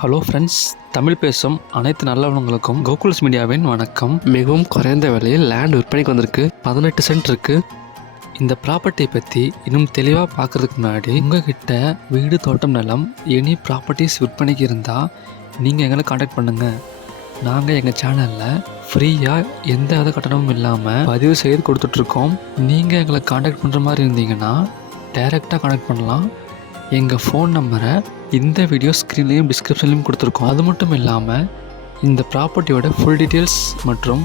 Hello friends, Tamil பேசும் அனைத்து நல்லவங்களுக்கும் கோகுல்ஸ் மீடியாவின் வணக்கம். மிகவும் குறைந்த விலையில் லேண்ட் விற்பனைக்கு வந்திருக்கு. 18 சென்ட் இருக்குது. இந்த ப்ராப்பர்ட்டியை பற்றி இன்னும் தெளிவாக பார்க்குறதுக்கு முன்னாடி உங்ககிட்ட வீடு, தோட்டம், நிலம், எனி ப்ராப்பர்ட்டிஸ் விற்பனைக்கு இருந்தால் நீங்கள் எங்களை காண்டாக்ட் பண்ணுங்கள். நாங்கள் எங்கள் சேனலில் ஃப்ரீயாக எந்த வித கட்டணமும் இல்லாமல் பதிவு செய்து கொடுத்துட்ருக்கோம். நீங்கள் எங்களை காண்டாக்ட் பண்ணுற மாதிரி இருந்தீங்கன்னா டைரெக்டாக காண்டாக்ட் பண்ணலாம். எங்கள் ஃபோன் நம்பரை இந்த வீடியோ ஸ்க்ரீன்லேயும் டிஸ்கிரிப்ஷன்லேயும் கொடுத்துருக்கோம். அது மட்டும் இல்லாமல் இந்த ப்ராப்பர்ட்டியோட ஃபுல் டீட்டெயில்ஸ் மற்றும்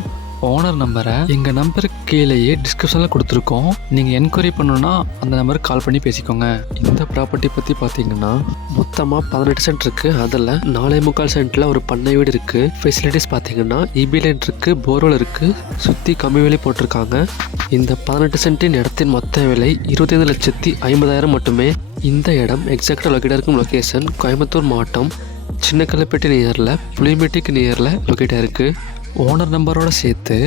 ஓனர் நம்பரை எங்கள் நம்பருக்கு கீழேயே டிஸ்கிரிப்ஷனில் கொடுத்துருக்கோம். நீங்கள் என்கொயரி பண்ணணுன்னா அந்த நம்பருக்கு கால் பண்ணி பேசிக்கோங்க. இந்த ப்ராப்பர்ட்டி பற்றி பார்த்தீங்கன்னா மொத்தமாக 18 சென்ட் இருக்குது. அதில் 4.25 சென்ட்டில் ஒரு பண்ணை வீடு இருக்குது. ஃபெசிலிட்டிஸ் பார்த்தீங்கன்னா இபி லைன் இருக்குது, போர்வெல் இருக்குது, சுற்றி கம்மி விலை போட்டிருக்காங்க. இந்த 18 சென்ட்டின் இடத்தின் மொத்த விலை 25,50,000 மட்டுமே. இந்த இடம் எக்ஸாக்டாக லொக்கேட்டாக இருக்கும் லொக்கேஷன் கோயம்புத்தூர் மாவட்டம் சின்னக்கல்லுப்பேட்டை நியரில் புளியம்பட்டிக்கு நியரில் லொக்கேட்டாக இருக்குது. ஓனர் நம்பரோடு சேர்த்து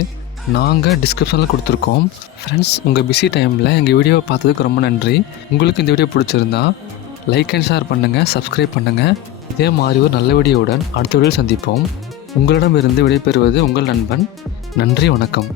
நாங்கள் டிஸ்கிரிப்ஷனில் கொடுத்துருக்கோம். ஃப்ரெண்ட்ஸ், உங்கள் பிஸி டைமில் எங்கள் வீடியோவை பார்த்ததுக்கு ரொம்ப நன்றி. உங்களுக்கு இந்த வீடியோ பிடிச்சிருந்தா லைக் அண்ட் ஷேர் பண்ணுங்கள், சப்ஸ்கிரைப் பண்ணுங்கள். இதே மாதிரி ஒரு நல்ல வீடியோவுடன் அடுத்த வீடியோவில் சந்திப்போம். உங்களிடமிருந்து விடைபெறுவது உங்கள் நண்பன். நன்றி, வணக்கம்.